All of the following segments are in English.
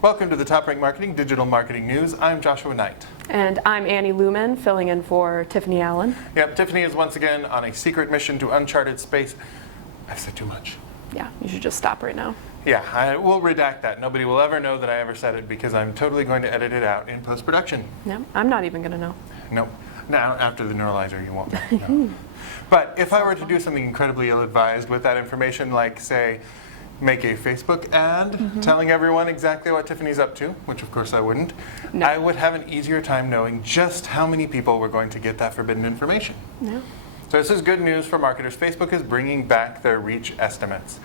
Welcome to the TopRank Marketing Digital Marketing News. I'm Joshua Nite. And I'm Annie Leuman, filling in for Tiffany Allen. Yep, Tiffany is once again on a secret mission to uncharted space. I've said too much. Yeah, you should just stop right now. Yeah, I will redact that. Nobody will ever know that I ever said it because I'm totally going to edit it out in post-production. No, I'm not even going to know. No. Now, after the neuralizer, you won't know. No. But if I were to do something incredibly ill-advised with that information, like, say, make a Facebook ad telling everyone exactly what Tiffany's up to, which of course I wouldn't, No. I would have an easier time knowing just how many people were going to get that forbidden information. No. So this is good news for marketers. Facebook is bringing back their reach estimates.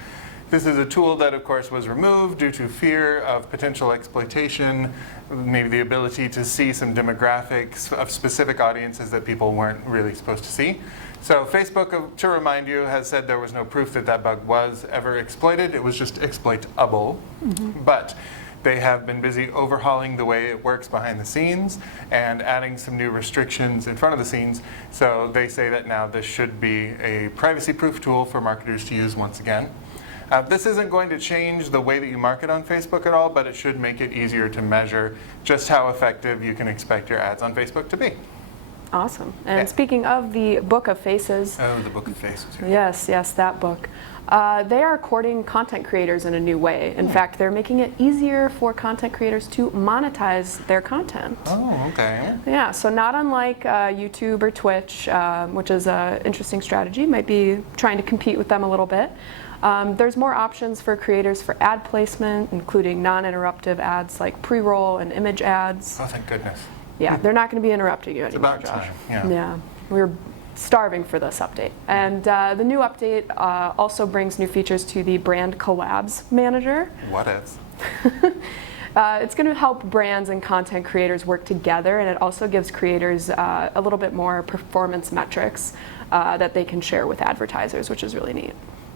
This is a tool that, of course, was removed due to fear of potential exploitation, maybe the ability to see some demographics of specific audiences that people weren't really supposed to see. So Facebook, to remind you, has said there was no proof that that bug was ever exploited. It was just exploitable. But they have been busy overhauling the way it works behind the scenes and adding some new restrictions in front of the scenes. So they say that now this should be a privacy-proof tool for marketers to use once again. This isn't going to change the way that you market on Facebook at all, but it should make it easier to measure just how effective you can expect your ads on Facebook to be. Awesome. And Yeah. speaking of the Book of Faces. Oh, the Book of Faces. Yes, that book. They are courting content creators in a new way. In fact, they're making it easier for content creators to monetize their content. Oh, okay. Yeah, so not unlike YouTube or Twitch, which is an interesting strategy, might be trying to compete with them a little bit. There's more options for creators for ad placement, including non-interruptive ads like pre-roll and image ads. Oh, thank goodness. Yeah, they're not going to be interrupting you anymore, It's about Josh. time, yeah. Yeah, we're starving for this update. And the new update also brings new features to the Brand Collabs Manager. What is? It's going to help brands and content creators work together, and it also gives creators a little bit more performance metrics that they can share with advertisers, which is really neat.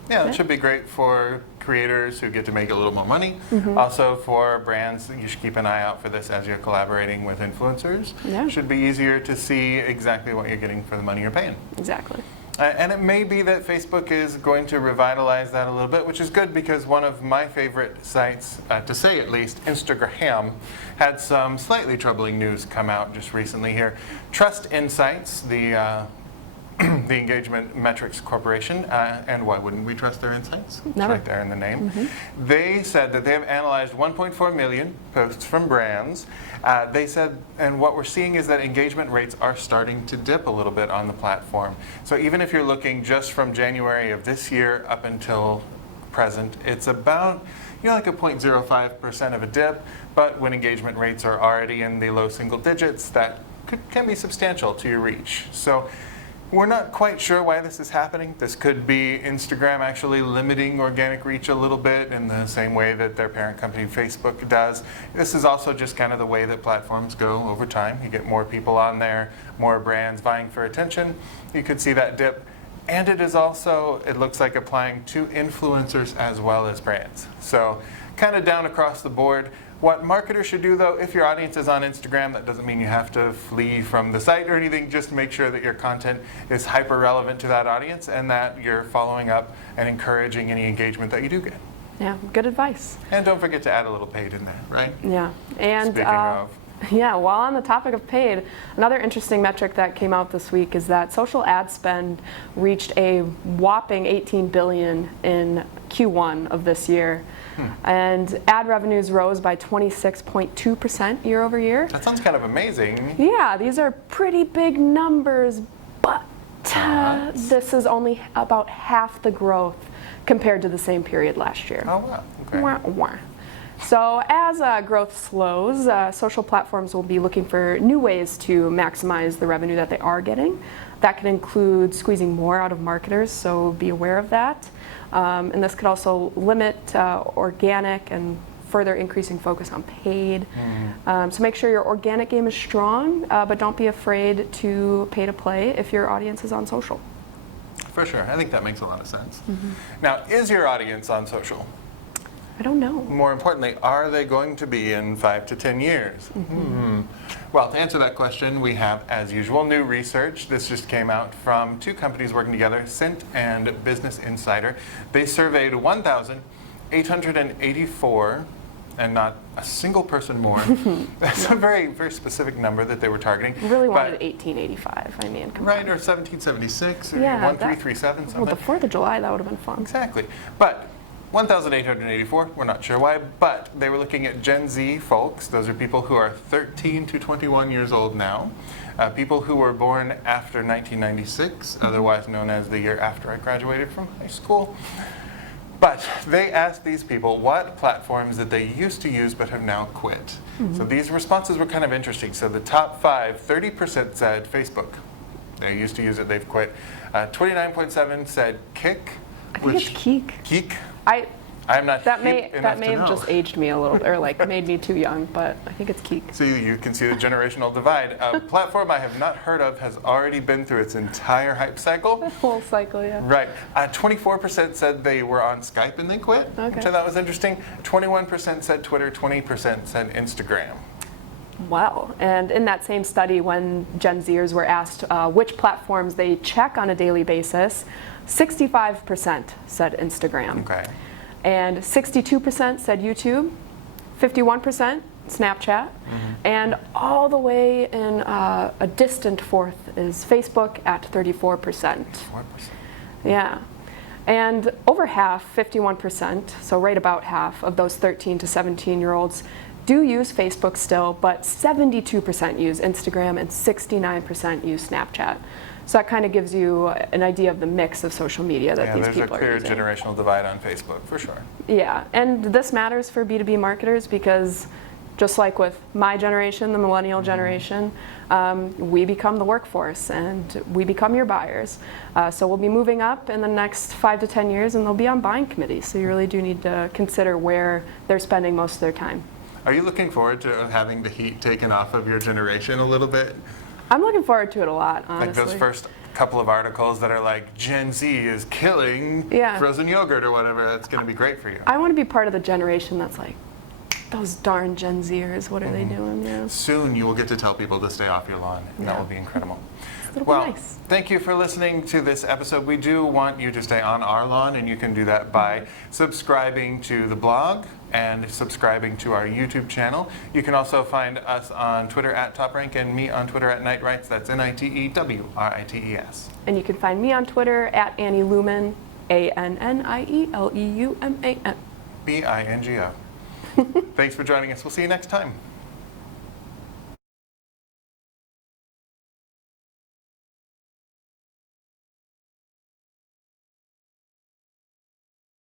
Yeah, it should be great for creators who get to make a little more money. Also for brands, you should keep an eye out for this as you're collaborating with influencers. Yeah. It should be easier to see exactly what you're getting for the money you're paying. Exactly. And it may be that Facebook is going to revitalize that a little bit, which is good because one of my favorite sites, to say at least, Instagram, had some slightly troubling news come out just recently here. Trust Insights, the Engagement Metrics Corporation, and why wouldn't we trust their insights? It's Never. right there in the name. They said that they have analyzed 1.4 million posts from brands. They said, and what we're seeing is that engagement rates are starting to dip a little bit on the platform. So even if you're looking just from January of this year up until present, it's about like a 0.05% of a dip, but when engagement rates are already in the low single digits, that can be substantial to your reach. So we're not quite sure why this is happening. This could be Instagram actually limiting organic reach a little bit in the same way that their parent company Facebook does. This is also just kind of the way that platforms go over time. You get more people on there, more brands vying for attention. You could see that dip. And it is also, it looks like, applying to influencers as well as brands. So kind of down across the board. What marketers should do, though, if your audience is on Instagram, that doesn't mean you have to flee from the site or anything. Just make sure that your content is hyper relevant to that audience and that you're following up and encouraging any engagement that you do get. Yeah, good advice. And don't forget to add a little paid in there, right? Yeah, and Speaking of. yeah, while on the topic of paid, another interesting metric that came out this week is that social ad spend reached a whopping $18 billion in Q1 of this year. And ad revenues rose by 26.2% year over year. That sounds kind of amazing. Yeah, these are pretty big numbers, but this is only about half the growth compared to the same period last year. Oh, wow. Okay. Wah, wah. So as growth slows, social platforms will be looking for new ways to maximize the revenue that they are getting. That can include squeezing more out of marketers, so be aware of that. And this could also limit organic and further increasing focus on paid. So make sure your organic game is strong, but don't be afraid to pay to play if your audience is on social. For sure. I think that makes a lot of sense. Now, is your audience on social? I don't know. More importantly, are they going to be in 5 to 10 years? Well, to answer that question, we have, as usual, new research. This just came out from two companies working together, Cint and Business Insider. They surveyed 1,884 and not a single person more. That's a very, very specific number that they were targeting. Really wanted But- 1885. I mean, come Right, on. or 1776, or Yeah, 1337, Well, something. the 4th of July, that would have been fun. Exactly. But 1,884, we're not sure why, but they were looking at Gen Z folks. Those are people who are 13 to 21 years old now. People who were born after 1996, otherwise known as the year after I graduated from high school. But they asked these people what platforms that they used to use but have now quit. So these responses were kind of interesting. So the top 5, 30% said Facebook. They used to use it, they've quit. 29.7 said Kick. I think it's Keek. Keek? I I'm not that hip may enough to have know. just aged me a little, or like made me too young, but I think it's Keek. So you can see the generational divide. A platform I have not heard of has already been through its entire hype cycle. The whole cycle, yeah. Right. 24% said they were on Skype and they quit, which Okay. I thought was interesting. 21% said Twitter, 20% said Instagram. Wow. And in that same study, when Gen Zers were asked which platforms they check on a daily basis, 65% said Instagram. Okay. And 62% said YouTube, 51% Snapchat, and all the way in a distant fourth is Facebook at 34%. 4%. Yeah. And over half, 51%, so right about half of those 13 to 17-year-olds do use Facebook still, but 72% use Instagram and 69% use Snapchat. So that kind of gives you an idea of the mix of social media that Yeah, these there's a people are clear using. generational divide on Facebook, for sure. Yeah, and this matters for B2B marketers because just like with my generation, the millennial generation, we become the workforce and we become your buyers. So we'll be moving up in the next 5 to 10 years and they'll be on buying committees. So you really do need to consider where they're spending most of their time. Are you looking forward to having the heat taken off of your generation a little bit? I'm looking forward to it a lot, honestly. Like those first couple of articles that are like, Gen Z is killing Yeah. frozen yogurt or whatever, that's going to be great for you. I want to be part of the generation that's like, those darn Gen Zers, what are they doing? Yeah. Soon you will get to tell people to stay off your lawn, and that Yeah. will be incredible. It'll Well, be nice. thank you for listening to this episode. We do want you to stay on our lawn, and you can do that by subscribing to the blog and subscribing to our YouTube channel. You can also find us on Twitter at TopRank and me on Twitter at Nitewrites. That's NITEWRITES. And you can find me on Twitter at Annie Leuman, ANNIELEUMAN. BINGO. Thanks for joining us. We'll see you next time.